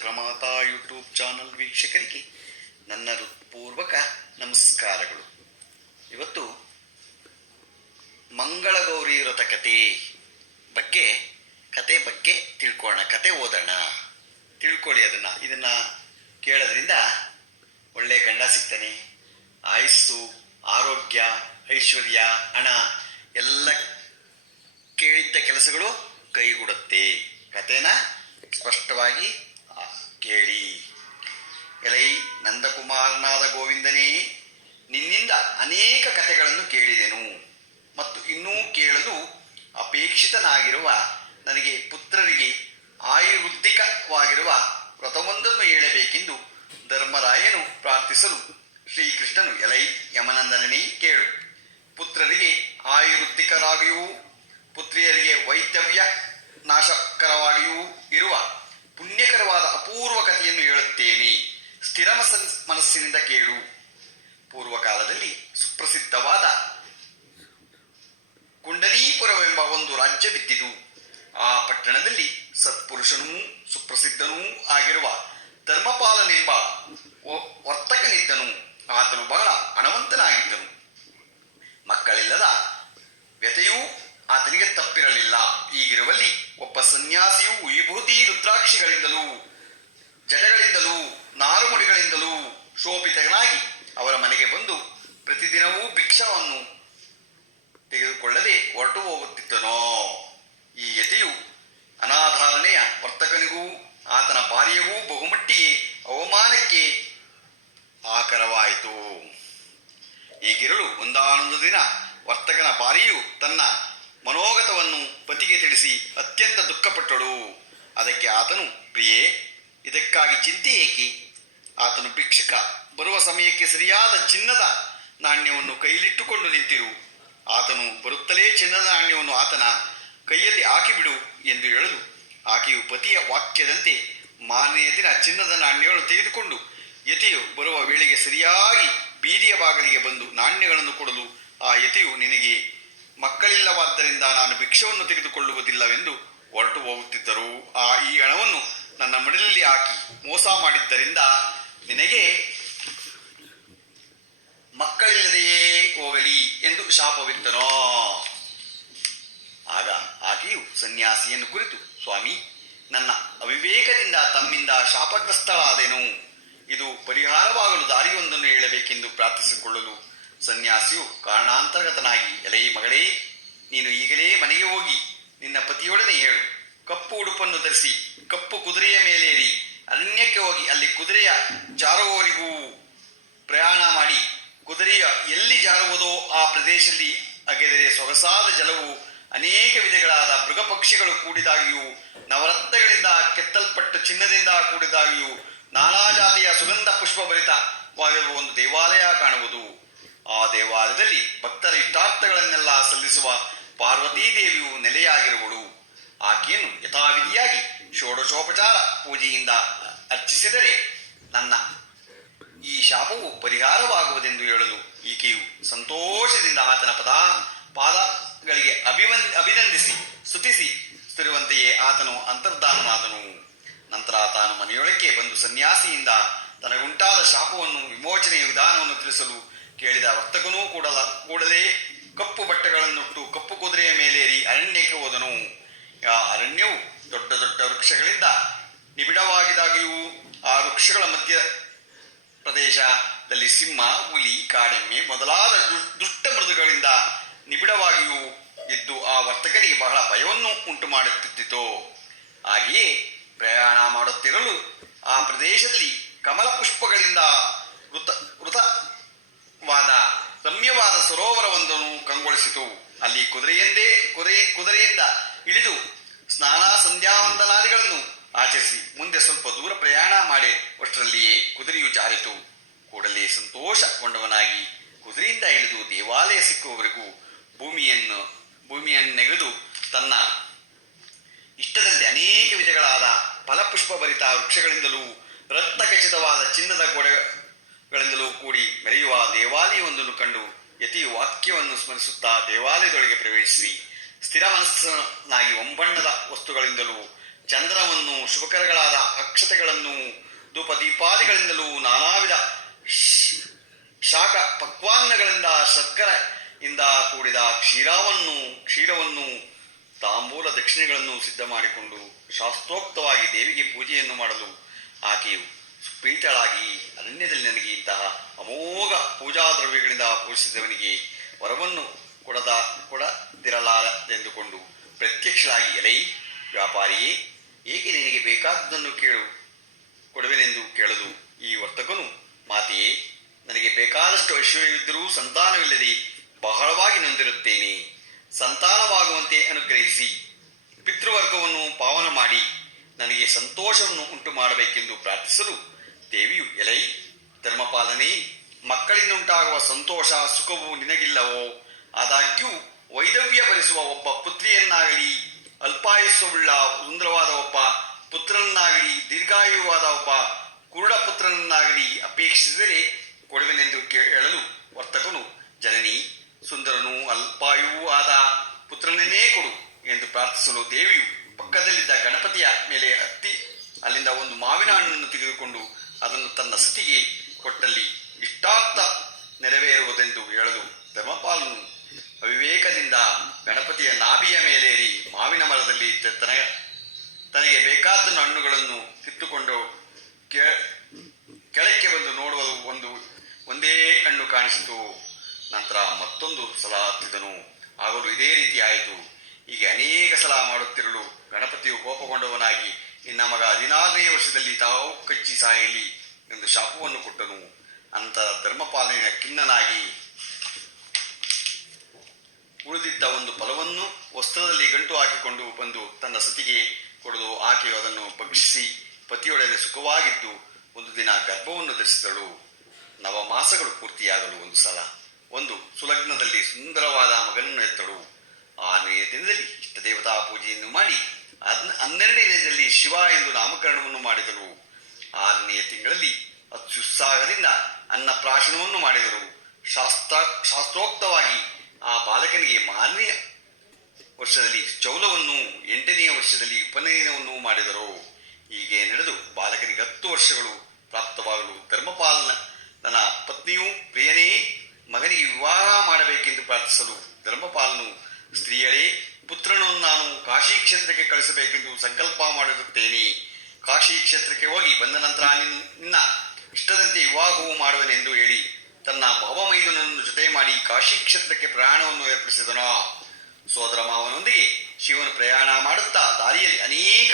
Chakramata YouTube channel ವೀಕ್ಷಕರಿಗೆ ನನ್ನ ಹೃತ್ಪೂರ್ವಕ ನಮಸ್ಕಾರಗಳು. ಇವತ್ತು ಮಂಗಳಗೌರಿ ವ್ರತ ಕತೆ ಬಗ್ಗೆ ತಿಳ್ಕೊಳ್ಳೋಣ. ಕತೆ ಓದೋಣ, ತಿಳ್ಕೊಳ್ಳಿ. ಇದನ್ನು ಕೇಳೋದ್ರಿಂದ ಒಳ್ಳೆ ಗಂಡ ಸಿಗ್ತಾನೆ, ಆಯುಸ್ಸು, ಆರೋಗ್ಯ, ಐಶ್ವರ್ಯ, ಹಣ ಎಲ್ಲ ಕೇಳಿದ್ದ ಕೆಲಸಗಳು ಕೈಗೂಡುತ್ತೆ. ಕತೆನ ಸ್ಪಷ್ಟವಾಗಿ ಕೇಳಿ. ಎಲೈ ನಂದಕುಮಾರನಾದ ಗೋವಿಂದನೇ, ನಿನ್ನಿಂದ ಅನೇಕ ಕಥೆಗಳನ್ನು ಕೇಳಿದೆನು ಮತ್ತು ಇನ್ನೂ ಕೇಳಲು ಅಪೇಕ್ಷಿತನಾಗಿರುವ ನನಗೆ ಪುತ್ರರಿಗೆ ಆಯುರ್ವೃದ್ಧಿಕವಾಗಿರುವ ವ್ರತವೊಂದನ್ನು ಹೇಳಬೇಕೆಂದು ಧರ್ಮರಾಯನು ಪ್ರಾರ್ಥಿಸಲು ಶ್ರೀಕೃಷ್ಣನು, ಎಲೈ ಯಮನಂದನನೇ ಕೇಳು. ಪುತ್ರರಿಗೆ ಆಯುರ್ವೃದ್ಧಿಕರಾಗಿಯೂ ಪುತ್ರಿಯರಿಗೆ ವೈದ್ಯವ್ಯ ನಾಶಕರವಾಗಿಯೂ ಇರುವ ಪುಣ್ಯಕರವಾದ ಅಪೂರ್ವ ಕಥೆಯನ್ನು ಹೇಳುತ್ತೇನೆ. ಸ್ಥಿರ ಮನಸ್ಸಿನಿಂದ ಕೇಳು. ಪೂರ್ವಕಾಲದಲ್ಲಿ ಸುಪ್ರಸಿದ್ಧವಾದ ಕುಂಡಲೀಪುರವೆಂಬ ಒಂದು ರಾಜ್ಯವಿದ್ದಿತು. ಆ ಪಟ್ಟಣದಲ್ಲಿ ಸತ್ಪುರುಷನೂ ಸುಪ್ರಸಿದ್ಧನೂ ಆಗಿರುವ ಧರ್ಮಪಾಲನೆಂಬ ವರ್ತಕನಿದ್ದನು. ಆತನು ಬಹಳ ಹಣವಂತನಾಗಿದ್ದನು. ಮಕ್ಕಳಿಲ್ಲದ ವ್ಯಥೆಯೂ ಆತನಿಗೆ ತಪ್ಪಿರಲಿಲ್ಲ. ಹೀಗಿರುವಲ್ಲಿ ಒಬ್ಬ ಸನ್ಯಾಸಿಯು ವಿಭೂತಿ ರುದ್ರಾಕ್ಷಿಗಳಿಂದಲೂ ಜಟಗಳಿಂದಲೂ ನಾರುಮುಡಿಗಳಿಂದಲೂ ಶೋಭಿತನಾಗಿ ಅವರ ಮನೆಗೆ ಬಂದು ಪ್ರತಿದಿನವೂ ಭಿಕ್ಷವನ್ನು ತೆಗೆದುಕೊಳ್ಳದೆ ಹೊರಟು ಹೋಗುತ್ತಿದ್ದನೋ. ಈ ಯತಿಯು ಅನಾಧಾರಣೆಯ ವರ್ತಕನಿಗೂ ಆತನ ಭಾರ್ಯಗೂ ಬಹುಮಟ್ಟಿಗೆ ಅವಮಾನಕ್ಕೆ ಆಕರವಾಯಿತು. ಹೀಗಿರಲು ಒಂದಾನೊಂದು ದಿನ ವರ್ತಕನ ಭಾರ್ಯೆಯು ತನ್ನ ಮನೋಗತವನ್ನು ಪತಿಗೆ ತಿಳಿಸಿ ಅತ್ಯಂತ ದುಃಖಪಟ್ಟಳು. ಅದಕ್ಕೆ ಆತನು, ಪ್ರಿಯೇ, ಇದಕ್ಕಾಗಿ ಚಿಂತೆ ಏಕೆ? ಆತನು ಭಿಕ್ಷುಕ ಬರುವ ಸಮಯಕ್ಕೆ ಸರಿಯಾದ ಚಿನ್ನದ ನಾಣ್ಯವನ್ನು ಕೈಲಿಟ್ಟುಕೊಂಡು ನಿಂತಿರು. ಆತನು ಬರುತ್ತಲೇ ಚಿನ್ನದ ನಾಣ್ಯವನ್ನು ಆತನ ಕೈಯಲ್ಲಿ ಹಾಕಿಬಿಡು ಎಂದು ಹೇಳಲು, ಆಕೆಯು ಪತಿಯ ವಾಕ್ಯದಂತೆ ಮಾರನೆಯ ದಿನ ಚಿನ್ನದ ನಾಣ್ಯಗಳನ್ನು ತೆಗೆದುಕೊಂಡು ಯತಿಯು ಬರುವ ವೇಳೆಗೆ ಸರಿಯಾಗಿ ಬೀದಿಯ ಬಾಗಿಲಿಗೆ ಬಂದು ನಾಣ್ಯಗಳನ್ನು ಕೊಡಲು ಆ ಯತಿಯು, ನಿನಗೆ ಮಕ್ಕಳಿಲ್ಲವಾದ್ದರಿಂದ ನಾನು ಭಿಕ್ಷವನ್ನು ತೆಗೆದುಕೊಳ್ಳುವುದಿಲ್ಲವೆಂದು ಹೊರಟು ಹೋಗುತ್ತಿದ್ದರು. ಈ ಹಣವನ್ನು ನನ್ನ ಮಡಿಲಲ್ಲಿ ಹಾಕಿ ಮೋಸ ಮಾಡಿದ್ದರಿಂದ ನಿನಗೆ ಮಕ್ಕಳಿಲ್ಲದೆಯೇ ಹೋಗಲಿ ಎಂದು ಶಾಪವಿತ್ತನೋ. ಆಗ ಆಕೆಯು ಸನ್ಯಾಸಿಯನ್ನು ಕುರಿತು, ಸ್ವಾಮಿ, ನನ್ನ ಅವಿವೇಕದಿಂದ ತಮ್ಮಿಂದ ಶಾಪಗ್ರಸ್ತಳಾದೆನು. ಇದು ಪರಿಹಾರವಾಗಲು ದಾರಿಯೊಂದನ್ನು ಹೇಳಬೇಕೆಂದು ಪ್ರಾರ್ಥಿಸಿಕೊಳ್ಳಲು ಸನ್ಯಾಸಿಯು ಕಾರಣಾಂತರ್ಗತನಾಗಿ, ಎಲೈ ಮಗಳೇ, ನೀನು ಈಗಲೇ ಮನೆಗೆ ಹೋಗಿ ನಿನ್ನ ಪತಿಯೊಡನೆ ಹೇಳು. ಕಪ್ಪು ಉಡುಪನ್ನು ಧರಿಸಿ ಕಪ್ಪು ಕುದುರೆಯ ಮೇಲೇರಿ ಅರಣ್ಯಕ್ಕೆ ಹೋಗಿ ಅಲ್ಲಿ ಕುದುರೆಯ ಜಾರುವವರೆಗೂ ಪ್ರಯಾಣ ಮಾಡಿ ಕುದುರೆಯ ಎಲ್ಲಿ ಜಾರುವುದೋ ಆ ಪ್ರದೇಶದಲ್ಲಿ ಅಗೆದರೆ ಸೊಗಸಾದ ಜಲವು ಅನೇಕ ವಿಧಗಳಾದ ಮೃಗಪಕ್ಷಿಗಳು ಕೂಡಿದಾಗಿಯೂ ನವರತ್ನಗಳಿಂದ ಕೆತ್ತಲ್ಪಟ್ಟು ಚಿನ್ನದಿಂದ ಕೂಡಿದಾಗಿಯೂ ನಾನಾ ಜಾತಿಯ ಸುಗಂಧ ಪುಷ್ಪಭರಿತವಾಗಿರುವ ಒಂದು ದೇವಾಲಯ ಕಾಣುವುದು. ಆ ದೇವಾಲಯದಲ್ಲಿ ಭಕ್ತರ ಇಷ್ಟಾರ್ಥಗಳನ್ನೆಲ್ಲ ಸಲ್ಲಿಸುವ ಪಾರ್ವತೀ ದೇವಿಯು ನೆಲೆಯಾಗಿರುವಳು. ಆಕೆಯನ್ನು ಯಥಾವಿಧಿಯಾಗಿ ಷೋಡಶೋಪಚಾರ ಪೂಜೆಯಿಂದ ಅರ್ಚಿಸಿದರೆ ನನ್ನ ಈ ಶಾಪವು ಪರಿಹಾರವಾಗುವುದೆಂದು ಹೇಳಲು ಈಕೆಯು ಸಂತೋಷದಿಂದ ಆತನ ಪಾದಗಳಿಗೆ ಅಭಿನಂದಿಸಿ ಸ್ತುತಿಸಿ ಸ್ಥಿರುವಂತೆಯೇ ಆತನು ಅಂತರ್ಧಾನನಾದನು. ನಂತರ ತಾನು ಮನೆಯೊಳಕ್ಕೆ ಬಂದು ಸನ್ಯಾಸಿಯಿಂದ ತನಗುಂಟಾದ ಶಾಪವನ್ನು ವಿಮೋಚನೆಯ ವಿಧಾನವನ್ನು ತಿಳಿಸಲು ಕೇಳಿದ ವರ್ತಕನೂ ಕೂಡಲೇ ಕಪ್ಪು ಬಟ್ಟೆಗಳನ್ನುಟ್ಟು ಕಪ್ಪು ಕುದುರೆಯ ಮೇಲೇರಿ ಅರಣ್ಯಕ್ಕೆ ಹೋದನು. ಆ ಅರಣ್ಯವು ದೊಡ್ಡ ದೊಡ್ಡ ವೃಕ್ಷಗಳಿಂದ ನಿಬಿಡವಾಗಿದ್ದಾಗಿಯೂ ಆ ವೃಕ್ಷಗಳ ಮಧ್ಯ ಪ್ರದೇಶದಲ್ಲಿ ಸಿಂಹ, ಹುಲಿ, ಕಾಡೆಮ್ಮೆ ಮೊದಲಾದ ದುಷ್ಟ ಮೃಗಗಳಿಂದ ನಿಬಿಡವಾಗಿಯೂ ಇದ್ದು ಆ ವರ್ತಕನಿಗೆ ಬಹಳ ಭಯವನ್ನು ಉಂಟು ಮಾಡುತ್ತಿದ್ದಿತು. ಹಾಗೆಯೇ ಪ್ರಯಾಣ ಮಾಡುತ್ತಿರಲು ಆ ಪ್ರದೇಶದಲ್ಲಿ ಕಮಲ ಪುಷ್ಪಗಳಿಂದ ವೃತವಾದ ರಮ್ಯವಾದ ಸರೋವರವೊಂದನ್ನು ಕಂಗೊಳಿಸಿತು. ಅಲ್ಲಿ ಕುದುರೆಯಿಂದ ಇಳಿದು ಸ್ನಾನ ಸಂಧ್ಯಾವಂದನಾದಿಗಳನ್ನು ಆಚರಿಸಿ ಮುಂದೆ ಸ್ವಲ್ಪ ದೂರ ಪ್ರಯಾಣ ಮಾಡಿ ಅಷ್ಟರಲ್ಲಿಯೇ ಕುದುರೆಯು ಜಾರಿತು. ಕೂಡಲೇ ಸಂತೋಷಗೊಂಡವನಾಗಿ ಕುದುರೆಯಿಂದ ಇಳಿದು ದೇವಾಲಯ ಸಿಕ್ಕುವವರೆಗೂ ಭೂಮಿಯನ್ನೆಗೆದು ತನ್ನ ಇಷ್ಟದಂತೆ ಅನೇಕ ವಿಧಗಳಾದ ಫಲಪುಷ್ಪಭರಿತ ವೃಕ್ಷಗಳಿಂದಲೂ ರತ್ನಖಚಿತವಾದ ಚಿನ್ನದ ಗೋಡೆಗಳಿಂದಲೂ ಕೂಡಿ ಮೆರೆಯುವ ದೇವಾಲಯವೊಂದನ್ನು ಕಂಡು ಯತಿಯು ವಾಕ್ಯವನ್ನು ಸ್ಮರಿಸುತ್ತಾ ದೇವಾಲಯದೊಳಗೆ ಪ್ರವೇಶಿಸಿ ಸ್ಥಿರ ಮನಸ್ಸನಾಗಿ ಒಂಬಣ್ಣದ ವಸ್ತುಗಳಿಂದಲೂ ಚಂದನವನ್ನು, ಶುಭಕರಗಳಾದ ಅಕ್ಷತೆಗಳನ್ನು, ಧೂಪದೀಪಾದಿಗಳಿಂದಲೂ ನಾನಾ ವಿಧ ಶಾಖ ಪಕ್ವಾನ್ನಗಳಿಂದ ಶರ್ಕರೆಯಿಂದ ಕೂಡಿದ ಕ್ಷೀರವನ್ನು ತಾಂಬೂಲ ದಕ್ಷಿಣೆಗಳನ್ನು ಸಿದ್ಧ ಮಾಡಿಕೊಂಡು ಶಾಸ್ತ್ರೋಕ್ತವಾಗಿ ದೇವಿಗೆ ಪೂಜೆಯನ್ನು ಮಾಡಲು ಆಕೆಯು ಪ್ರೀತಳಾಗಿ ಅರಣ್ಯದಲ್ಲಿ ನನಗೆ ಇಂತಹ ಅಮೋಘ ಪೂಜಾ ದ್ರವ್ಯಗಳಿಂದ ಪೂಜಿಸಿದವನಿಗೆ ವರವನ್ನು ಕೊಡದಿರಲಾರೆಂದುಕೊಂಡು ಪ್ರತ್ಯಕ್ಷಳಾಗಿ, ಎಲೈ ವ್ಯಾಪಾರಿಯೇ, ಏಕೆ ನಿನಗೆ ಬೇಕಾದುದನ್ನು ಕೊಡುವೆನೆಂದು ಕೇಳಲು ಈ ವರ್ತಕನು, ಮಾತೆಯೇ, ನನಗೆ ಬೇಕಾದಷ್ಟು ಐಶ್ವರ್ಯವಿದ್ದರೂ ಸಂತಾನವಿಲ್ಲದೆ ಬಹಳವಾಗಿ ನೊಂದಿರುತ್ತೇನೆ. ಸಂತಾನವಾಗುವಂತೆ ಅನುಗ್ರಹಿಸಿ ಪಿತೃವರ್ಗವನ್ನು ಪಾವನ ಮಾಡಿ ನನಗೆ ಸಂತೋಷವನ್ನು ಉಂಟು ಮಾಡಬೇಕೆಂದು ಪ್ರಾರ್ಥಿಸಲು ದೇವಿಯು, ಎಲೈ ಧರ್ಮಪಾಲನೆ, ಮಕ್ಕಳಿಂದ ಉಂಟಾಗುವ ಸಂತೋಷ ಸುಖವು ನಿನಗಿಲ್ಲವೋ? ಆದಾಗ್ಯೂ ವೈದವ್ಯ ಭರಿಸುವ ಒಬ್ಬ ಪುತ್ರಿಯನ್ನಾಗಲಿ, ಅಲ್ಪಾಯುಷ್ಯವುಳ್ಳ ಸುಂದರವಾದ ಒಬ್ಬ ಪುತ್ರನನ್ನಾಗಲಿ, ದೀರ್ಘಾಯುವಾದ ಒಬ್ಬ ಕುರುಡ ಪುತ್ರನನ್ನಾಗಲಿ ಅಪೇಕ್ಷಿಸಿದರೆ ಕೊಡುವೆನೆಂದು ಹೇಳಲು ವರ್ತಕನು, ಜನನಿ, ಸುಂದರನೂ ಅಲ್ಪಾಯುವೂ ಆದ ಪುತ್ರನನ್ನೇ ಕೊಡು ಎಂದು ಪ್ರಾರ್ಥಿಸಲು ದೇವಿಯು ಪಕ್ಕದಲ್ಲಿದ್ದ ಗಣಪತಿಯ ಮೇಲೆ ಹತ್ತಿ ಅಲ್ಲಿಂದ ಒಂದು ಮಾವಿನ ಹಣ್ಣನ್ನು ತೆಗೆದುಕೊಂಡು ಅದನ್ನು ತನ್ನ ಸತಿಗೆ ಕೊಟ್ಟಲ್ಲಿ ಇಷ್ಟಾರ್ಥ ನೆರವೇರುವುದೆಂದು ಹೇಳಲು ಧರ್ಮಪಾಲನು ಅವಿವೇಕದಿಂದ ಗಣಪತಿಯ ನಾಭಿಯ ಮೇಲೇರಿ ಮಾವಿನ ಮರದಲ್ಲಿ ತನಗೆ ಬೇಕಾದ ಹಣ್ಣುಗಳನ್ನು ಕಿತ್ತುಕೊಂಡು ಕೆಳಕ್ಕೆ ಬಂದು ನೋಡುವುದು ಒಂದೇ ಹಣ್ಣು ಕಾಣಿಸಿತು. ನಂತರ ಮತ್ತೊಂದು ಸಲ ಹತ್ತಿದನು. ಆಗಲೂ ಇದೇ ರೀತಿ ಆಯಿತು. ಹೀಗೆ ಅನೇಕ ಸಲ ಮಾಡುತ್ತಿರಲು ಗಣಪತಿಯು ಕೋಪಗೊಂಡವನಾಗಿ, ನಿನ್ನ ಮಗ 16ನೇ ವರ್ಷದಲ್ಲಿ ತಾವು ಕಚ್ಚಿ ಸಾಯಲಿ ಎಂದು ಶಾಪವನ್ನು ಕೊಟ್ಟನು. ಅಂತರ ಧರ್ಮಪಾಲನೆಯ ಖಿನ್ನನಾಗಿ ಉಳಿದಿದ್ದ ಒಂದು ಫಲವನ್ನು ವಸ್ತ್ರದಲ್ಲಿ ಗಂಟು ಹಾಕಿಕೊಂಡು ಬಂದು ತನ್ನ ಸತಿಗೆ ಕೊಡಲು ಆಕೆಯು ಅದನ್ನು ಭಕ್ಷಿಸಿ ಪತಿಯೊಡನೆ ಸುಖವಾಗಿದ್ದು ಒಂದು ದಿನ ಗರ್ಭವನ್ನು ಧರಿಸಿದಳು. ನವಮಾಸಗಳು ಪೂರ್ತಿಯಾಗಲು ಒಂದು ಸುಲಗ್ನದಲ್ಲಿ ಸುಂದರವಾದ ಮಗನನ್ನು ಎತ್ತಳು. 6ನೆಯ ದಿನದಲ್ಲಿ ಇಷ್ಟ ದೇವತಾ ಪೂಜೆಯನ್ನು ಮಾಡಿ 12ನೇ ದಿನದಲ್ಲಿ ಶಿವ ಎಂದು ನಾಮಕರಣವನ್ನು ಮಾಡಿದರು. 6ನೆಯ ತಿಂಗಳಲ್ಲಿ ಅತ್ಯುತ್ಸಾಹದಿಂದ ಅನ್ನಪ್ರಾಶನವನ್ನು ಮಾಡಿದರು. ಶಾಸ್ತ್ರೋಕ್ತವಾಗಿ ಆ ಬಾಲಕನಿಗೆ 6ನೇ ವರ್ಷದಲ್ಲಿ ಚೌಲವನ್ನು, 8ನೆಯ ವರ್ಷದಲ್ಲಿ ಉಪನಯನವನ್ನು ಮಾಡಿದರು. ಹೀಗೆ ನಡೆದು ಬಾಲಕನಿಗೆ 10 ವರ್ಷಗಳು ಪ್ರಾಪ್ತವಾಗಲು ಧರ್ಮಪಾಲನ ಪತ್ನಿಯು, ಪ್ರಿಯನೇ, ಮಗನಿಗೆ ವಿವಾಹ ಮಾಡಬೇಕೆಂದು ಪ್ರಾರ್ಥಿಸಲು ಧರ್ಮಪಾಲನು, ಸ್ತ್ರೀಯರೇ, ಪುತ್ರನನ್ನು ನಾನು ಕಾಶಿ ಕ್ಷೇತ್ರಕ್ಕೆ ಕಳಿಸಬೇಕೆಂದು ಸಂಕಲ್ಪ ಮಾಡಿರುತ್ತೇನೆ. ಕಾಶಿ ಕ್ಷೇತ್ರಕ್ಕೆ ಹೋಗಿ ಬಂದ ನಂತರ ನಿನ್ನ ಇಷ್ಟದಂತೆ ವಿವಾಹವು ಮಾಡುವನೆಂದು ಹೇಳಿ ತನ್ನ ಭಾವಮೈದುನನ್ನು ಜೊತೆ ಮಾಡಿ ಕಾಶಿ ಕ್ಷೇತ್ರಕ್ಕೆ ಪ್ರಯಾಣವನ್ನು ಏರ್ಪಡಿಸಿದನು. ಸೋದರ ಮಾವನೊಂದಿಗೆ ಶಿವನು ಪ್ರಯಾಣ ಮಾಡುತ್ತಾ ದಾರಿಯಲ್ಲಿ ಅನೇಕ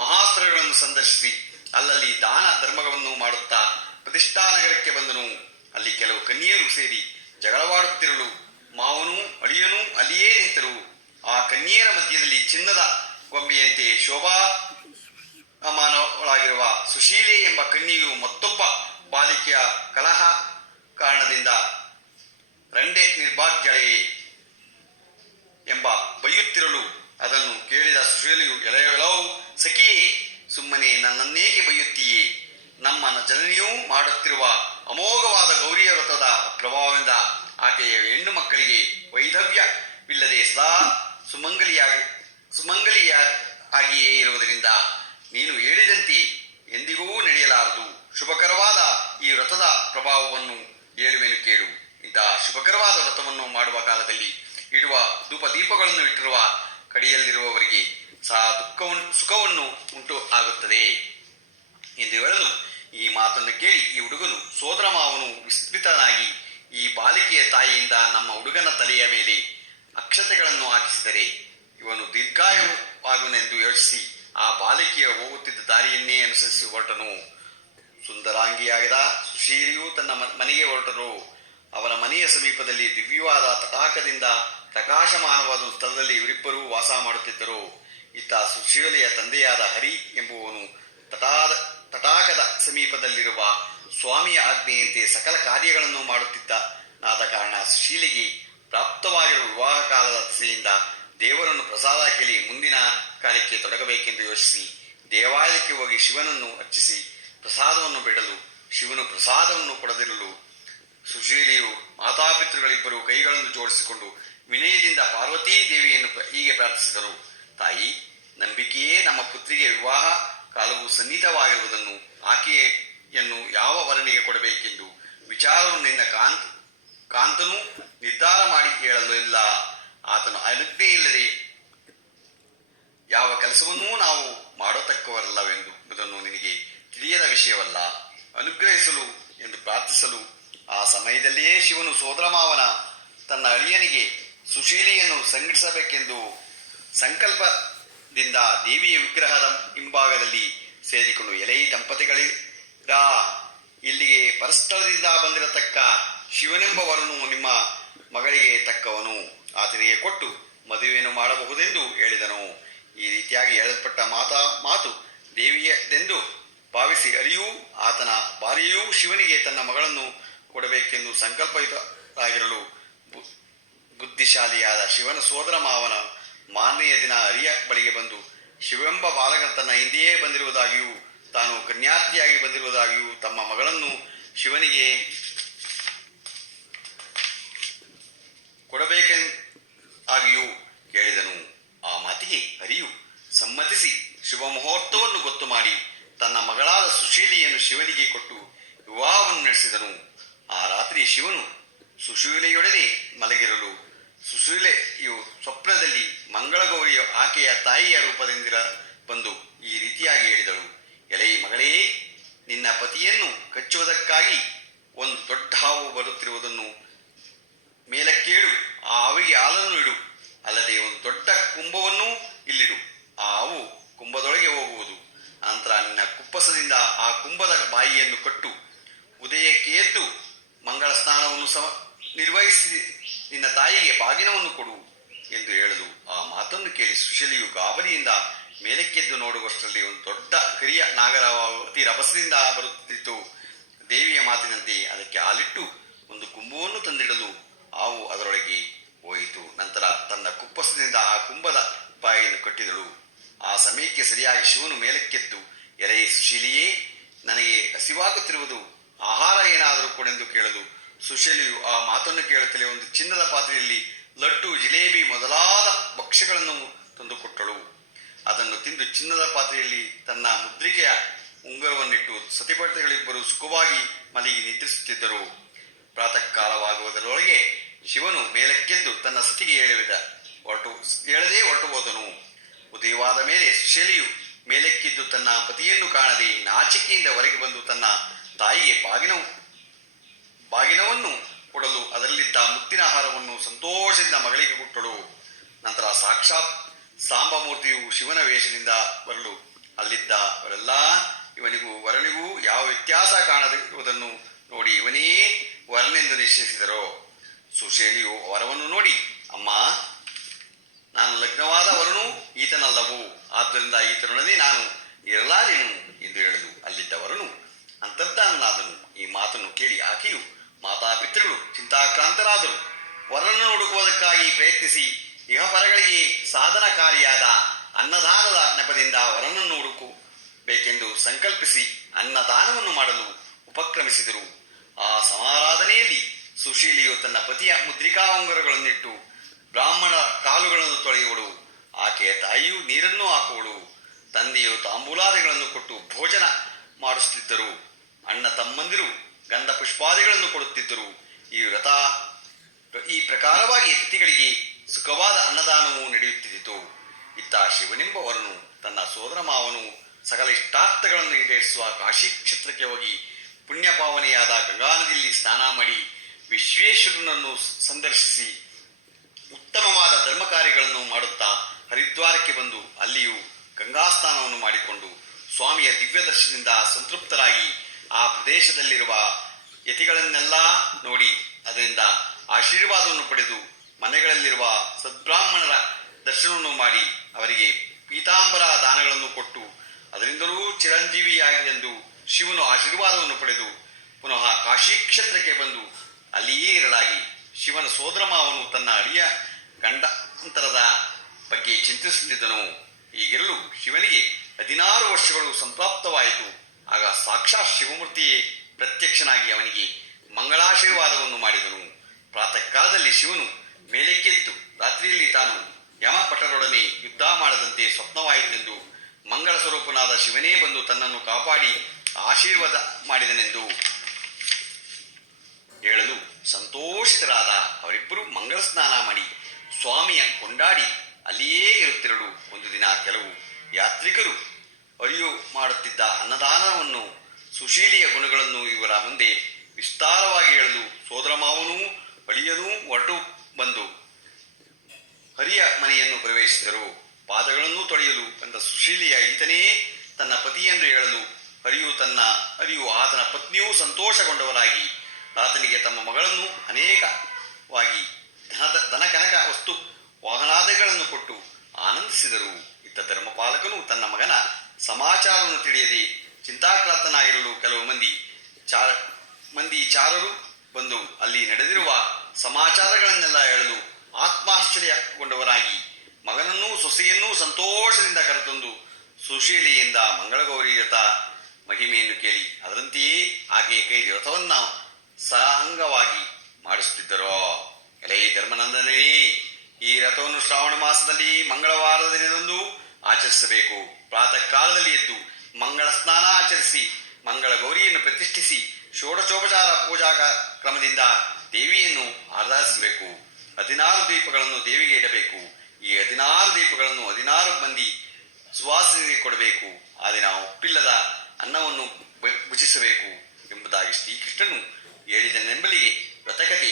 ಮಹಾಸ್ತ್ರಗಳನ್ನು ಸಂದರ್ಶಿಸಿ ಅಲ್ಲಲ್ಲಿ ದಾನ ಧರ್ಮವನ್ನು ಮಾಡುತ್ತಾ ಪ್ರತಿಷ್ಠಾ ನಗರಕ್ಕೆ ಬಂದನು. ಅಲ್ಲಿ ಕೆಲವು ಕನ್ಯೆಯರು ಸೇರಿ ಜಗಳವಾಡುತ್ತಿರಲು ಮಾವನೂ ಅಳಿಯನೂ ಅಲ್ಲಿಯೇ ನಿಂತರು. ಆ ಕನ್ಯೆಯರ ಮಧ್ಯದಲ್ಲಿ ಚಿನ್ನದ ಗೊಂಬೆಯಂತೆ ಶೋಭಾಮಾನಳಾಗಿರುವ ಸುಶೀಲೆ ಎಂಬ ಕನ್ಯೆಯು ಮತ್ತೊಬ್ಬ ಬಾಲಿಕೆಯ ಕಲಹ ಕಾರಣದಿಂದ ರಂಡೆ ನಿರ್ಭಾಗ್ಯಳೇ ಎಂಬ ಬೈಯುತ್ತಿರಲು ಅದನ್ನು ಕೇಳಿದ ಸುಶೀಲೆಯು, ಎಳೆಯಳೋ ಸಖಿಯೇ, ಸುಮ್ಮನೆ ನನ್ನನ್ನೇಕೆ ಬೈಯುತ್ತೀಯೇ? ನಮ್ಮ ಜನನಿಯೂ ಮಾಡುತ್ತಿರುವ ಅಮೋಘವಾದ ಗೌರಿಯ ವ್ರತದ ಪ್ರಭಾವದಿಂದ ಆಕೆಯ ಹೆಣ್ಣು ಮಕ್ಕಳಿಗೆ ವೈಧವ್ಯವಿಲ್ಲದೆ ಸದಾ ಸುಮಂಗಲಿಯಾಗಿಯೇ ಇರುವುದರಿಂದ ನೀನು ಹೇಳಿದಂತೆ ಎಂದಿಗೂ ನಡೆಯಲಾರದು. ಶುಭಕರವಾದ ಈ ವ್ರತದ ಪ್ರಭಾವವನ್ನು ಹೇಳುವೆನು ಕೇಳು. ಇಂತಹ ಶುಭಕರವಾದ ವ್ರತವನ್ನು ಮಾಡುವ ಕಾಲದಲ್ಲಿ ಇಡುವ ಧೂಪ ದೀಪಗಳನ್ನು ಇಟ್ಟಿರುವ ಕಡೆಯಲ್ಲಿರುವವರಿಗೆ ಸಹ ಸುಖವನ್ನು ಉಂಟು ಆಗುತ್ತದೆ ಎಂದು ಹೇಳಲು, ಈ ಮಾತನ್ನು ಕೇಳಿ ಈ ಹುಡುಗನು ಸೋದರ ಮಾವನು ವಿಸ್ಮಿತನಾಗಿ, ಈ ಬಾಲಿಕೆಯ ತಾಯಿಯಿಂದ ನಮ್ಮ ಹುಡುಗನ ತಲೆಯ ಮೇಲೆ ಅಕ್ಷತೆಗಳನ್ನು ಹಾಕಿಸಿದರೆ ಇವನು ದೀರ್ಘಾಯುವಾಗುವನೆಂದು ಯೋಚಿಸಿ ಆ ಬಾಲಿಕೆಯ ಹೋಗುತ್ತಿದ್ದ ದಾರಿಯನ್ನೇ ಅನುಸರಿಸಿ ಹೊರಟನು. ಸುಂದರಾಂಗಿಯಾಗಿದ್ದ ಸುಶೀಲಿಯು ತನ್ನ ಮನೆಗೆ ಹೊರಟರು. ಅವನ ಮನೆಯ ಸಮೀಪದಲ್ಲಿ ದಿವ್ಯವಾದ ತಟಾಕದಿಂದ ಪ್ರಕಾಶಮಾನವಾದ ಸ್ಥಳದಲ್ಲಿ ಇವರಿಬ್ಬರೂ ವಾಸ ಮಾಡುತ್ತಿದ್ದರು. ಇತ್ತ ಸುಶೀಲೆಯ ತಂದೆಯಾದ ಹರಿ ಎಂಬುವನು ತಟಾಕದ ಸಮೀಪದಲ್ಲಿರುವ ಸ್ವಾಮಿಯ ಆಜ್ಞೆಯಂತೆ ಸಕಲ ಕಾರ್ಯಗಳನ್ನು ಮಾಡುತ್ತಿದ್ದನಾದ ಕಾರಣ ಸುಶೀಲೆಗೆ ಪ್ರಾಪ್ತವಾಗಿರುವ ವಿವಾಹ ಕಾಲದ ದೆಸೆಯಿಂದ ದೇವರನ್ನು ಪ್ರಸಾದ ಕೇಳಿ ಮುಂದಿನ ಕಾರ್ಯಕ್ಕೆ ತೊಡಗಬೇಕೆಂದು ಯೋಚಿಸಿ ದೇವಾಲಯಕ್ಕೆ ಹೋಗಿ ಶಿವನನ್ನು ಅರ್ಚಿಸಿ ಪ್ರಸಾದವನ್ನು ಬಿಡಲು ಶಿವನು ಪ್ರಸಾದವನ್ನು ಕೊಡದಿರಲು ಸುಶೀಲೆಯು ಮಾತಾಪಿತೃಗಳಿಬ್ಬರು ಕೈಗಳನ್ನು ಜೋಡಿಸಿಕೊಂಡು ವಿನಯದಿಂದ ಪಾರ್ವತೀ ದೇವಿಯನ್ನು ಹೀಗೆ ಪ್ರಾರ್ಥಿಸಿದರು. ತಾಯಿ, ನಂಬಿಕೆಯೇ ನಮ್ಮ ಪುತ್ರಿಗೆ ವಿವಾಹ ಕಾಲವು ಸನ್ನಿಹಿತವಾಗಿರುವುದನ್ನು, ಆಕೆಯನ್ನು ಯಾವ ವರನಿಗೆ ಕೊಡಬೇಕೆಂದು ವಿಚಾರವನ್ನು ನಿನ್ನ ಕಾಂತನು ನಿರ್ಧಾರ ಮಾಡಿ ಹೇಳಲಿಲ್ಲ. ಆತನು ಅನುಜ್ಞೆ ಇಲ್ಲದೆ ಯಾವ ಕೆಲಸವನ್ನೂ ನಾವು ಮಾಡತಕ್ಕವರಲ್ಲವೆಂಬುದನ್ನು ನಿನಗೆ ತಿಳಿಯದ ವಿಷಯವಲ್ಲ. ಅನುಗ್ರಹಿಸಲು ಎಂದು ಪ್ರಾರ್ಥಿಸಲು ಆ ಸಮಯದಲ್ಲಿಯೇ ಶಿವನು ಸೋದರಮಾವನ ತನ್ನ ಅಳಿಯನಿಗೆ ಸುಶೀಲಿಯನ್ನು ಸಂಘಟಿಸಬೇಕೆಂದು ಸಂಕಲ್ಪದಿಂದ ದೇವಿಯ ವಿಗ್ರಹದ ಹಿಂಭಾಗದಲ್ಲಿ ಸೇರಿಕೊಂಡು, ಎಲೈ ದಂಪತಿಗಳಿರ, ಇಲ್ಲಿಗೆ ಪರಸ್ಥಳದಿಂದ ಬಂದಿರತಕ್ಕ ಶಿವನೆಂಬವರನು ನಿಮ್ಮ ಮಗಳಿಗೆ ತಕ್ಕವನು, ಆತನಿಗೆ ಕೊಟ್ಟು ಮದುವೆಯನ್ನು ಮಾಡಬಹುದೆಂದು ಹೇಳಿದನು. ಈ ರೀತಿಯಾಗಿ ಹೇಳಲ್ಪಟ್ಟ ಮಾತು ದೇವಿಯದೆಂದು ಭಾವಿಸಿ ಹರಿಯೂ ಆತನ ಭಾರ್ಯೆಯೂ ಶಿವನಿಗೆ ತನ್ನ ಮಗಳನ್ನು ಕೊಡಬೇಕೆಂದು ಸಂಕಲ್ಪಿತರಾಗಿರಲು ಬುದ್ಧಿಶಾಲಿಯಾದ ಶಿವನ ಸೋದರ ಮಾವನ ಮಾರನೆಯ ದಿನ ಹರಿಯ ಬಳಿಗೆ ಬಂದು, ಶಿವೆಂಬ ಬಾಲಕ ತನ್ನ ಹಿಂದೆಯೇ ಬಂದಿರುವುದಾಗಿಯೂ ತಾನು ಕನ್ಯಾರ್ಥಿಯಾಗಿ ಬಂದಿರುವುದಾಗಿಯೂ ತಮ್ಮ ಮಗಳನ್ನು ಶಿವನಿಗೆ ಕೊಡಬೇಕೆಂದಾಗಿಯೂ ಹೇಳಿದನು. ಆ ಮಾತಿಗೆ ಹರಿಯು ಸಮ್ಮತಿಸಿ ಶುಭ ಮುಹೂರ್ತವನ್ನು ಗೊತ್ತು ಮಾಡಿ ತನ್ನ ಮಗಳಾದ ಸುಶೀಲೆಯನ್ನು ಶಿವನಿಗೆ ಕೊಟ್ಟು ವಿವಾಹವನ್ನು ನಡೆಸಿದನು. ಆ ರಾತ್ರಿ ಶಿವನು ಸುಶೀಲೆಯೊಡನೆ ಮಲಗಿರಲು ಸುಶೀಲೆಯು ಸ್ವಪ್ನದಲ್ಲಿ ಮಂಗಳಗೌರಿಯು ಆಕೆಯ ತಾಯಿಯ ರೂಪದಿಂದ ಬಂದು ಈ ರೀತಿಯಾಗಿ ಹೇಳಿದಳು, ಎಲೈ ಮಗಳೇ, ನಿನ್ನ ಪತಿಯನ್ನು ಕಚ್ಚುವುದಕ್ಕಾಗಿ ಒಂದು ದೊಡ್ಡ ಹಾವು ಬರುತ್ತಿರುವುದನ್ನು ಮೇಲಕ್ಕೇಳು, ಆ ಹಾವಿಗೆ ಹಾಲನ್ನು ಇಡು, ಅಲ್ಲದೆ ಒಂದು ದೊಡ್ಡ ಕುಂಭವನ್ನು ಇಲ್ಲಿಡು, ಆ ಹಾವು ಕುಂಭದೊಳಗೆ ಹೋಗುವುದು. ನಂತರ ನಿನ್ನ ಕುಪ್ಪಸದಿಂದ ಆ ಕುಂಭದ ಬಾಯಿಯನ್ನು ಕಟ್ಟು, ಉದಯಕ್ಕೆ ಎದ್ದು ಮಂಗಳ ಸ್ನಾನವನ್ನು ನಿರ್ವಹಿಸಿ ನಿನ್ನ ತಾಯಿಗೆ ಬಾಗಿನವನ್ನು ಕೊಡು ಎಂದು ಹೇಳಲು, ಆ ಮಾತನ್ನು ಕೇಳಿ ಸುಶೀಲೆಯು ಗಾಬರಿಯಿಂದ ಮೇಲಕ್ಕೆದ್ದು ನೋಡುವಷ್ಟರಲ್ಲಿ ಒಂದು ದೊಡ್ಡ ಕರಿಯ ನಾಗರಾವತಿ ರಭಸದಿಂದ ಬರುತ್ತಿತ್ತು. ದೇವಿಯ ಮಾತಿನಂತೆ ಅದಕ್ಕೆ ಹಾಲಿಟ್ಟು ಒಂದು ಕುಂಭವನ್ನು ತಂದಿಡಲು ಹಾವು ಅದರೊಳಗೆ ಹೋಯಿತು. ನಂತರ ತನ್ನ ಕುಪ್ಪಸದಿಂದ ಆ ಕುಂಭದ ಬಾಯಿಯನ್ನು ಕಟ್ಟಿದಳು. ಆ ಸಮಯಕ್ಕೆ ಸರಿಯಾಗಿ ಶಿವನು ಮೇಲಕ್ಕೆದ್ದು, ಎಲೈ ಸುಶೀಲಿಯೇ, ನನಗೆ ಹಸಿವಾಗುತ್ತಿರುವುದು, ಆಹಾರ ಏನಾದರೂ ಕೊಡೆಂದು ಕೇಳಲು ಸುಶೀಲಿಯು ಆ ಮಾತನ್ನು ಕೇಳುತ್ತಲೇ ಒಂದು ಚಿನ್ನದ ಪಾತ್ರೆಯಲ್ಲಿ ಲಡ್ಡು, ಜಿಲೇಬಿ ಮೊದಲಾದ ಭಕ್ಷ್ಯಗಳನ್ನು ತಂದುಕೊಟ್ಟಳು. ಅದನ್ನು ತಿಂದು ಚಿನ್ನದ ಪಾತ್ರೆಯಲ್ಲಿ ತನ್ನ ಮುದ್ರಿಕೆಯ ಉಂಗುರವನ್ನಿಟ್ಟು ಸತಿಪತಿಗಳಿಬ್ಬರು ಸುಖವಾಗಿ ಮಲಗಿ ನಿದ್ರಿಸುತ್ತಿದ್ದರು. ಪ್ರಾತಃ ಕಾಲವಾಗುವುದರೊಳಗೆ ಶಿವನು ಮೇಲಕ್ಕೆದ್ದು ತನ್ನ ಸತಿಗೆ ಹೇಳದೆ ಹೊರಟು ಹೋದನು. ಉದಯವಾದ ಮೇಲೆ ಸುಶೀಲೆಯು ಮೇಲಕ್ಕೆದ್ದು ತನ್ನ ಪತಿಯನ್ನು ಕಾಣದೆ ನಾಚಿಕೆಯಿಂದ ಹೊರಗೆ ಬಂದು ತನ್ನ ತಾಯಿಗೆ ಬಾಗಿನವನ್ನು ಕೊಡಲು ಅದರಲ್ಲಿದ್ದ ಮುತ್ತಿನ ಆಹಾರವನ್ನು ಸಂತೋಷದಿಂದ ಮಗಳಿಗೆ ಕೊಟ್ಟಳು. ನಂತರ ಸಾಕ್ಷಾತ್ ಸಾಂಬಮೂರ್ತಿಯು ಶಿವನ ವೇಷದಿಂದ ಬರಲು ಅಲ್ಲಿದ್ದವರೆಲ್ಲ ಇವನಿಗೂ ವರನಿಗೂ ಯಾವ ವ್ಯತ್ಯಾಸ ಕಾಣದಿರುವುದನ್ನು ನೋಡಿ ಇವನೇ ವರನೆಂದು ನಿಶ್ಚಯಿಸಿದರು. ಸುಶೀಲೆಯು ವರವನ್ನು ನೋಡಿ, ಅಮ್ಮ, ನಾನು ಲಗ್ನವಾದ ವರನು ಈತನಲ್ಲವು, ಆದ್ದರಿಂದ ಈತನೊಡನೆ ನಾನು ಇರಲಾರೆನು ಎಂದು ಹೇಳಲು ಅಲ್ಲಿದ್ದವರನು ಅಂತರ್ಧಾನನಾದನು. ಈ ಮಾತನ್ನು ಕೇಳಿ ಆಕೆಯು ಮಾತಾಪಿತೃಗಳು ಚಿಂತಾಕ್ರಾಂತರಾದರು. ವರನನ್ನು ಹುಡುಕುವುದಕ್ಕಾಗಿ ಪ್ರಯತ್ನಿಸಿ ಇಹಪರಗಳಿಗೆ ಸಾಧನಕಾರಿಯಾದ ಅನ್ನದಾನದ ನೆಪದಿಂದ ವರನನ್ನು ಹುಡುಕಬೇಕೆಂದು ಸಂಕಲ್ಪಿಸಿ ಅನ್ನದಾನವನ್ನು ಮಾಡಲು ಉಪಕ್ರಮಿಸಿದರು. ಆ ಸಮಾರಾಧನೆಯಲ್ಲಿ ಸುಶೀಲೆಯು ತನ್ನ ಪತಿಯ ಮುದ್ರಿಕಾ ಉಂಗುರಗಳನ್ನಿಟ್ಟು ಬ್ರಾಹ್ಮಣ ಕಾಲುಗಳನ್ನು ತೊಳೆಯುವಳು. ಆಕೆಯ ತಾಯಿಯು ನೀರನ್ನು ಹಾಕುವಳು. ತಂದೆಯು ತಾಂಬೂಲಾದಿಗಳನ್ನು ಕೊಟ್ಟು ಭೋಜನ ಮಾಡಿಸುತ್ತಿದ್ದರು. ಅಣ್ಣ ತಮ್ಮಂದಿರು ಗಂಧ ಪುಷ್ಪಾದಿಗಳನ್ನು ಕೊಡುತ್ತಿದ್ದರು. ಈ ಪ್ರಕಾರವಾಗಿ ಅತಿಥಿಗಳಿಗೆ ಸುಖವಾದ ಅನ್ನದಾನವು ನಡೆಯುತ್ತಿದ್ದಿತು. ಇತ್ತ ಶಿವನೆಂಬವರನು ತನ್ನ ಸೋದರ ಮಾವನು ಸಕಲ ಇಷ್ಟಾರ್ಥಗಳನ್ನು ಈಡೇರಿಸುವ ಕಾಶಿ ಕ್ಷೇತ್ರಕ್ಕೆ ಹೋಗಿ ಪುಣ್ಯಪಾವನೆಯಾದ ಗಂಗಾನದಿಯಲ್ಲಿ ಸ್ನಾನ ಮಾಡಿ ವಿಶ್ವೇಶ್ವರನನ್ನು ಸಂದರ್ಶಿಸಿ ಉತ್ತಮವಾದ ಧರ್ಮ ಕಾರ್ಯಗಳನ್ನು ಮಾಡುತ್ತಾ ಹರಿದ್ವಾರಕ್ಕೆ ಬಂದು ಅಲ್ಲಿಯೂ ಗಂಗಾ ಸ್ನಾನವನ್ನು ಮಾಡಿಕೊಂಡು ಸ್ವಾಮಿಯ ದಿವ್ಯ ದರ್ಶನದಿಂದ ಸಂತೃಪ್ತರಾಗಿ ಆ ಪ್ರದೇಶದಲ್ಲಿರುವ ಯತಿಗಳನ್ನೆಲ್ಲ ನೋಡಿ ಅದರಿಂದ ಆಶೀರ್ವಾದವನ್ನು ಪಡೆದು ಮನೆಗಳಲ್ಲಿರುವ ಸದ್ಬ್ರಾಹ್ಮಣರ ದರ್ಶನವನ್ನು ಮಾಡಿ ಅವರಿಗೆ ಪೀತಾಂಬರ ದಾನಗಳನ್ನು ಕೊಟ್ಟು ಅದರಿಂದಲೂ ಚಿರಂಜೀವಿಯಾಗೆಂದು ಶಿವನು ಆಶೀರ್ವಾದವನ್ನು ಪಡೆದು ಪುನಃ ಕಾಶಿ ಕ್ಷೇತ್ರಕ್ಕೆ ಬಂದು ಅಲ್ಲಿಯೇ ಇರಲಾಗಿ ಶಿವನ ಸೋದರ ಮಾವನು ತನ್ನ ಅಳಿಯ ಗಂಡಾಂತರದ ಬಗ್ಗೆ ಚಿಂತಿಸುತ್ತಿದ್ದನು. ಹೀಗಿರಲು ಶಿವನಿಗೆ 16 ವರ್ಷಗಳು ಸಂಪ್ರಾಪ್ತವಾಯಿತು. ಆಗ ಸಾಕ್ಷಾತ್ ಶಿವಮೂರ್ತಿಯೇ ಪ್ರತ್ಯಕ್ಷನಾಗಿ ಅವನಿಗೆ ಮಂಗಳಾಶೀರ್ವಾದವನ್ನು ಮಾಡಿದನು. ಪ್ರಾತಃ ಕಾಲದಲ್ಲಿ ಶಿವನು ಮೇಲಕ್ಕೆದ್ದು ರಾತ್ರಿಯಲ್ಲಿ ತಾನು ಯಮಭಟರೊಡನೆ ಯುದ್ಧ ಮಾಡದಂತೆ ಸ್ವಪ್ನವಾಯಿತೆಂದು ಮಂಗಳ ಸ್ವರೂಪನಾದ ಶಿವನೇ ಬಂದು ತನ್ನನ್ನು ಕಾಪಾಡಿ ಆಶೀರ್ವಾದ ಮಾಡಿದನೆಂದು ಹೇಳಲು ಸಂತೋಷಿತರಾದ ಅವರಿಬ್ಬರು ಮಂಗಳ ಸ್ನಾನ ಮಾಡಿ ಸ್ವಾಮಿಯ ಕೊಂಡಾಡಿ ಅಲ್ಲಿಯೇ ಇರುತ್ತಿರಲು ಒಂದು ದಿನ ಕೆಲವು ಯಾತ್ರಿಕರು ಅರಿಯು ಮಾಡುತ್ತಿದ್ದ ಅನ್ನದಾನವನ್ನು ಸುಶೀಲಿಯ ಗುಣಗಳನ್ನು ಇವರ ಮುಂದೆ ವಿಸ್ತಾರವಾಗಿ ಹೇಳಲು ಸೋದರ ಮಾವನೂ ಅಳಿಯನೂ ಹೊರಟು ಬಂದು ಹರಿಯ ಮನೆಯನ್ನು ಪ್ರವೇಶಿಸಿದರು. ಪಾದಗಳನ್ನು ತೊಳೆಯಲು ಬಂದ ಸುಶೀಲಿಯ ಈತನೇ ತನ್ನ ಪತಿಯೆಂದು ಹೇಳಲು ಹರಿಯು ಆತನ ಪತ್ನಿಯೂ ಸಂತೋಷಗೊಂಡವರಾಗಿ ಆತನಿಗೆ ತಮ್ಮ ಮಗಳನ್ನು ಅನೇಕವಾಗಿ ದನ ಕನಕ ವಸ್ತು ವಾಹನಾದಿಗಳನ್ನು ಕೊಟ್ಟು ಆನಂದಿಸಿದರು. ಇತ್ತ ಧರ್ಮಪಾಲಕನು ತನ್ನ ಮಗನ ಸಮಾಚಾರವನ್ನು ತಿಳಿಯದೆ ಚಿಂತಾಕ್ರಾಂತನಾಗಿರಲು ಕೆಲವು ಮಂದಿ ಚಾರರು ಬಂದು ಅಲ್ಲಿ ನಡೆದಿರುವ ಸಮಾಚಾರಗಳನ್ನೆಲ್ಲ ಹೇಳಲು ಆತ್ಮಾಶ್ಚರ್ಯಗೊಂಡವರಾಗಿ ಮಗನನ್ನೂ ಸೊಸೆಯನ್ನೂ ಸಂತೋಷದಿಂದ ಕರೆತಂದು ಸುಶೀಲೆಯಿಂದ ಮಂಗಳಗೌರಿ ರಥ ಮಹಿಮೆಯನ್ನು ಕೇಳಿ ಅದರಂತೆಯೇ ಆಕೆಯ ಕೈ ರಥವನ್ನು ಸಾಂಗವಾಗಿ ಮಾಡಿಸುತ್ತಿದ್ದರೋ. ಎಲೈ ಧರ್ಮನಂದನೇ, ಈ ರಥವನ್ನು ಶ್ರಾವಣ ಮಾಸದಲ್ಲಿ ಮಂಗಳವಾರದ ದಿನದಂದು ಆಚರಿಸಬೇಕು. ಪ್ರಾತಃ ಕಾಲದಲ್ಲಿ ಎದ್ದು ಮಂಗಳ ಸ್ನಾನ ಆಚರಿಸಿ ಮಂಗಳ ಗೌರಿಯನ್ನು ಪ್ರತಿಷ್ಠಿಸಿ ಷೋಡಶೋಪಚಾರ ಪೂಜಾ ಕ್ರಮದಿಂದ ದೇವಿಯನ್ನು ಆರಾಧಿಸಬೇಕು. 16 ದೀಪಗಳನ್ನು ದೇವಿಗೆ ಇಡಬೇಕು. ಈ 16 ದೀಪಗಳನ್ನು 16 ಮಂದಿ ಸುವಾಸನೆಗೆ ಕೊಡಬೇಕು. ಆ ದಿನ ಉಪ್ಪಿಲ್ಲದ ಅನ್ನವನ್ನು ಭುಜಿಸಬೇಕು ಎಂಬುದಾಗಿ ಶ್ರೀಕೃಷ್ಣನು ಹೇಳಿದನೆಂಬಲಿಗೆ ವ್ರತಕತೆ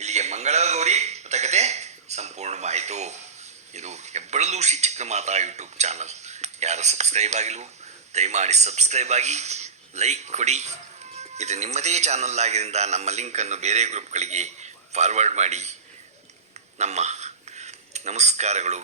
ಇಲ್ಲಿಗೆ ಮಂಗಳಗೌರಿ ವ್ರತಕತೆ ಸಂಪೂರ್ಣವಾಯಿತು. ಇದು ಹೆಬ್ಬಳಲು ಶ್ರೀ ಚಕ್ರಮಾತಾ ಯೂಟ್ಯೂಬ್ ಚಾನಲ್. ಯಾರು ಸಬ್ಸ್ಕ್ರೈಬ್ ಆಗಿಲ್ವೋ ದಯಮಾಡಿ ಸಬ್ಸ್ಕ್ರೈಬ್ ಆಗಿ ಲೈಕ್ ಕೊಡಿ. ಇದು ನಿಮ್ಮದೇ ಚಾನಲ್ ಆಗಿದ್ದರಿಂದ ನಮ್ಮ ಲಿಂಕನ್ನು ಬೇರೆ ಗ್ರೂಪ್ಗಳಿಗೆ ಫಾರ್ವರ್ಡ್ ಮಾಡಿ. ನಮ್ಮ ನಮಸ್ಕಾರಗಳು.